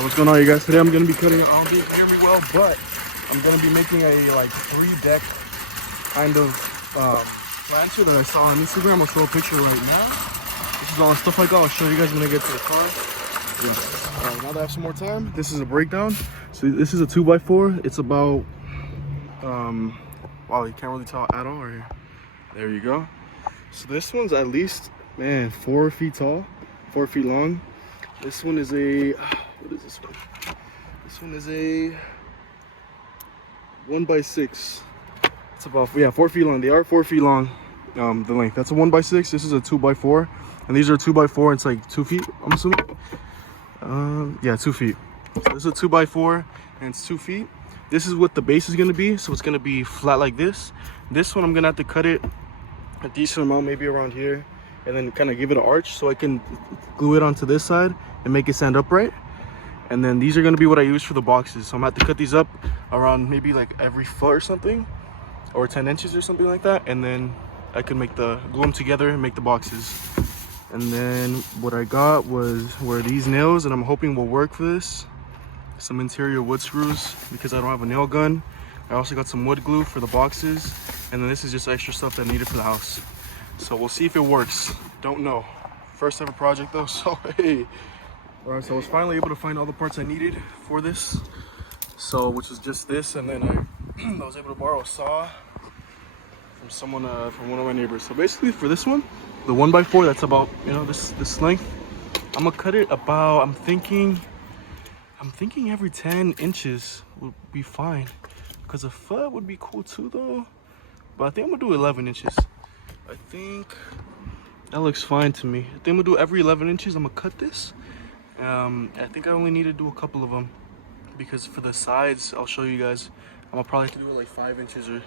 What's going on, you guys? Today I'm gonna be cutting. I don't think you can hear me well, but I'm gonna be making a like 3-deck kind of planter that I saw on Instagram. I'll show a picture right now. This is all stuff like that. I'll show you guys when I get to the car. Yeah. Now that I have some more time, this is a breakdown. So this is a 2x4. It's about wow, you can't really tell at all right here. There you go. So this one's at least, man, 4 feet tall, 4 feet long. This one is a, what is this one? This one is a 1x6. It's about, yeah, 4 feet long. They are 4 feet long, the length. That's a 1x6. This is a 2x4. And these are 2x4. It's like 2 feet, I'm assuming. Yeah, 2 feet. So this is a 2x4 and it's 2 feet. This is what the base is gonna be. So it's gonna be flat like this. This one, I'm gonna have to cut it a decent amount, maybe around here, and then kind of give it an arch so I can glue it onto this side and make it stand upright. And then these are going to be what I use for the boxes. So I'm going to have to cut these up around maybe like every foot or something, or 10 inches or something like that. And then I can make glue them together and make the boxes. And then what I got were these nails, and I'm hoping will work for this. Some interior wood screws because I don't have a nail gun. I also got some wood glue for the boxes. And then this is just extra stuff that I needed for the house. So we'll see if it works. Don't know. First ever project though, so hey. All right, so I was finally able to find all the parts I needed for this. So, which is just this, and then I was able to borrow a saw from someone, from one of my neighbors. So basically for this one, the 1x4, that's about, you know, this length. I'm gonna cut it about, I'm thinking every 10 inches would be fine. Because a foot would be cool too though. But I think I'm gonna do 11 inches. I think that looks fine to me. I think I'm gonna do every 11 inches. I'm gonna cut this. I think I only need to do a couple of them because for the sides, I'll show you guys. I'm gonna probably have to do it like 5 inches or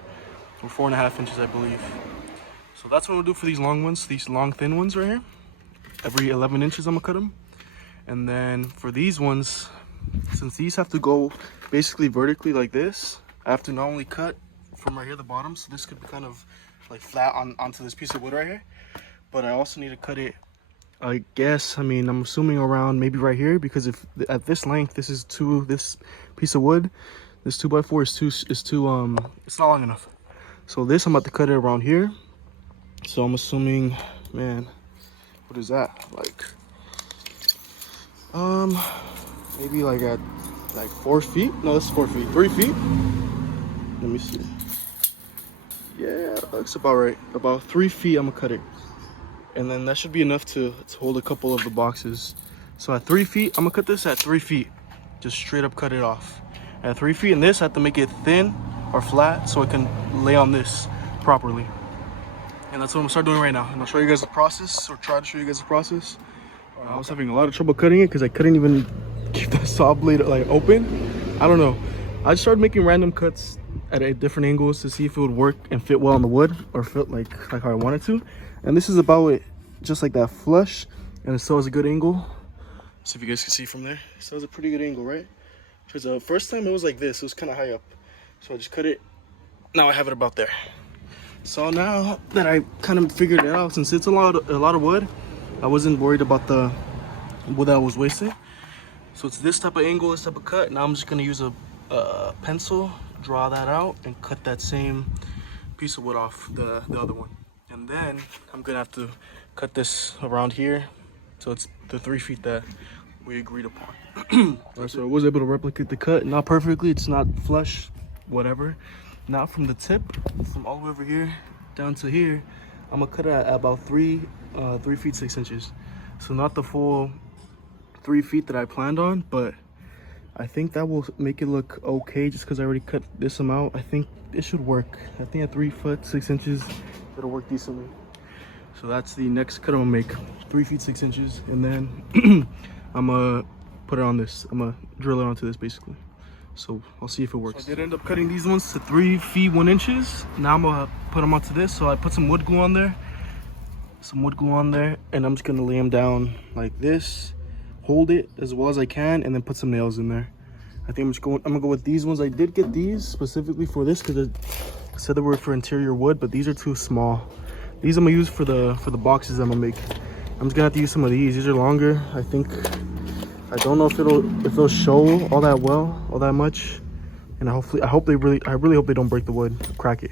4.5 inches, I believe. So that's what I'm gonna do for these long ones, these long thin ones right here. Every 11 inches, I'm gonna cut them. And then for these ones, since these have to go basically vertically like this, I have to not only cut from right here, the bottom, so this could be kind of like flat onto this piece of wood right here, but I also need to cut it, I guess, I mean, I'm assuming around maybe right here, because if at this length, this piece of wood, this 2x4 is too it's not long enough. So this, I'm about to cut it around here. So I'm assuming, man, what is that, like maybe like at like 4 feet. No, this is 4 feet. 3 feet. Let me see. Yeah, that's about right. About 3 feet, I'm gonna cut it. And then that should be enough to hold a couple of the boxes. So at 3 feet, I'm gonna cut this at 3 feet. Just straight up cut it off. At 3 feet, and this, I have to make it thin or flat so I can lay on this properly. And that's what I'm gonna start doing right now. And I'll show you guys the process, or try to show you guys the process. I was having a lot of trouble cutting it because I couldn't even keep the saw blade like open. I don't know. I just started making random cuts at different angles to see if it would work and fit well on the wood, or fit like how I wanted to. And this is about it, just like that, flush, and it still has a good angle. See if you guys can see from there. It still has a pretty good angle, right? Because the first time it was like this, it was kind of high up. So I just cut it. Now I have it about there. So now that I kind of figured it out, since it's a lot of wood, I wasn't worried about the wood that I was wasting. So it's this type of angle, this type of cut. Now I'm just gonna use a pencil, draw that out, and cut that same piece of wood off the other one. And then I'm gonna have to cut this around here, so it's the 3 feet that we agreed upon. Alright, so I was able to replicate the cut, not perfectly, it's not flush, whatever. Now from the tip, from all the way over here down to here, I'm gonna cut it at about 3 feet 6 inches. So not the full 3 feet that I planned on, but I think that will make it look okay just because I already cut this amount. I think it should work. I think at 3 foot 6 inches, it'll work decently. So that's the next cut I'm gonna make, 3 feet 6 inches, and then I'm gonna put it on this. I'm gonna drill it onto this basically. So I'll see if it works. So I did end up cutting these ones to 3 feet 1 inches. Now I'm gonna put them onto this. So I put some wood glue on there, and I'm just gonna lay them down like this, hold it as well as I can, and then put some nails in there. I think I'm gonna go with these ones. I did get these specifically for this because it said they were for interior wood, but these are too small. These I'm gonna use for the boxes I'm gonna make. I'm just gonna have to use some of these. These are longer. I think I don't know if they'll show all that much, and I really hope they don't break the wood, crack it,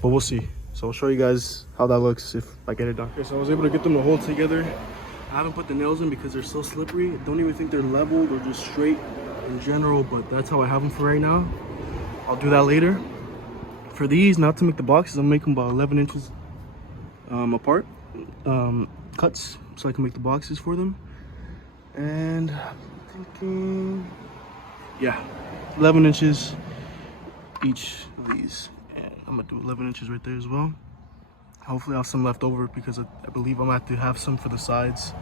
but we'll see. So I'll show you guys how that looks if I get it done. Okay, so I was able to get them to hold together. I haven't put the nails in because they're so slippery. I don't even think they're level, they're just straight in general, but that's how I have them for right now. I'll do that later. For these, not to make the boxes, I'll make them about 11 inches apart, cuts, so I can make the boxes for them. And I'm thinking, yeah, 11 inches each of these. And I'm gonna do 11 inches right there as well. Hopefully I'll have some left over because I believe I'm gonna have to have some for the sides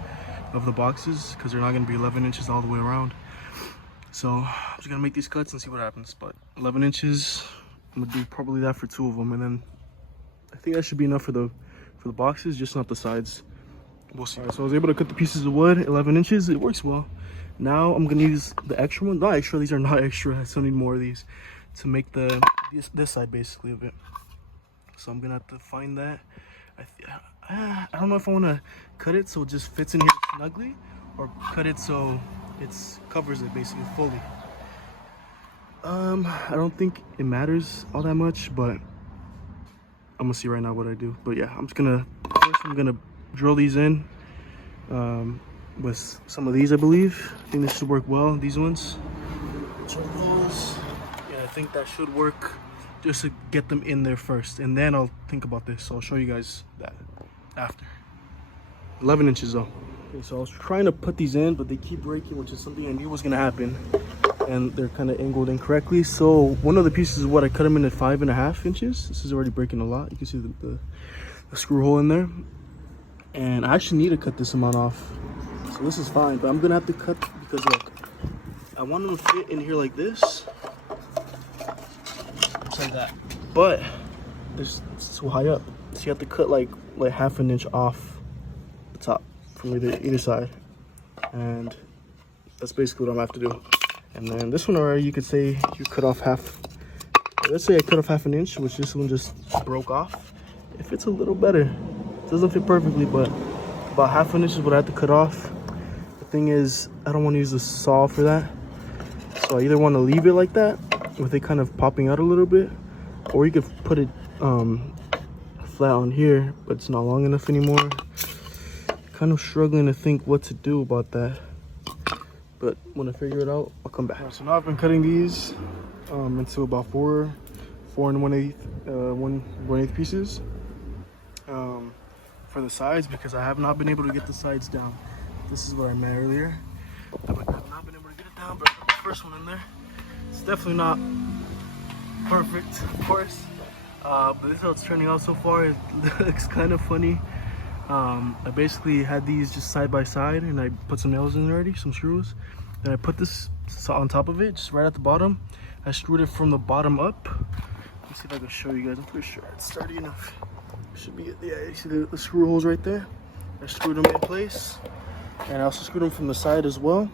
of the boxes because they're not gonna be 11 inches all the way around. So I'm just gonna make these cuts and see what happens. But 11 inches, I'm gonna do probably that for 2 of them, and then I think that should be enough for the boxes, just not the sides. We'll see. Right, so I was able to cut the pieces of wood 11 inches. It works well. Now I'm gonna use the extra one. Not extra, these are not extra. I still need more of these to make this side basically of it. So I'm gonna have to find that. I don't know if I want to cut it so it just fits in here snugly, or cut it so it covers it basically fully. I don't think it matters all that much, but I'm gonna see right now what I do. But yeah, I'm gonna drill these in with some of these. I believe. I think this should work well. These ones. Yeah, I think that should work. Just to get them in there first, and then I'll think about this. So I'll show you guys that after. 11 inches though. Okay, so I was trying to put these in, but they keep breaking, which is something I knew was gonna happen. And they're kind of angled incorrectly. So one of the pieces is what I cut them in at 5.5 inches. This is already breaking a lot. You can see the screw hole in there. And I actually need to cut this amount off. So this is fine, but I'm gonna have to cut because look, I want them to fit in here like this. Like that, but it's so high up, so you have to cut like 1/2 inch off the top from either side, and that's basically what I'm gonna have to do. And then this one, already you could say you cut off half. Let's say I cut off 1/2 inch, which this one just broke off. It fits a little better. It doesn't fit perfectly, but about 1/2 inch is what I have to cut off. The thing is, I don't want to use the saw for that, so I either want to leave it like that with it kind of popping out a little bit, or you could put it flat on here, but it's not long enough anymore. Kind of struggling to think what to do about that, but when I figure it out, I'll come back. Right, so now I've been cutting these into about 4 1/8 pieces for the sides, because I have not been able to get the sides down. This is what I meant earlier. I have not been able to get it down, but I got the first one in there. It's definitely not perfect, of course, but this is how it's turning out so far. It looks kind of funny. I basically had these just side by side, and I put some nails in there already, some screws. Then I put this on top of it, just right at the bottom. I screwed it from the bottom up. Let's see if I can show you guys. I'm pretty sure it's sturdy enough. Should be, yeah, you see the screw holes right there? I screwed them in place, and I also screwed them from the side as well.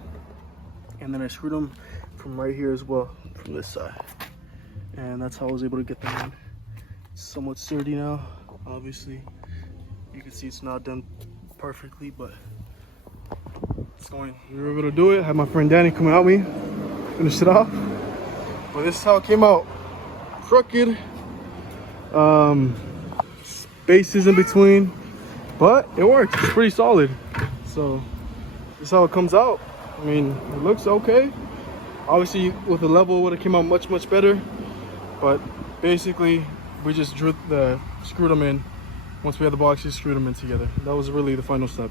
And then I screwed them from right here as well, from this side, and that's how I was able to get them in. It's somewhat sturdy now. Obviously you can see it's not done perfectly, but it's going. We were able to do it. I had my friend Danny come and help me finish it off, but this is how it came out. Crooked, spaces in between, but it works. It's pretty solid. So this is how it comes out. I mean, it looks okay. Obviously, with the level, it would have came out much better. But basically, we just screwed them in. Once we had the boxes, screwed them in together. That was really the final step.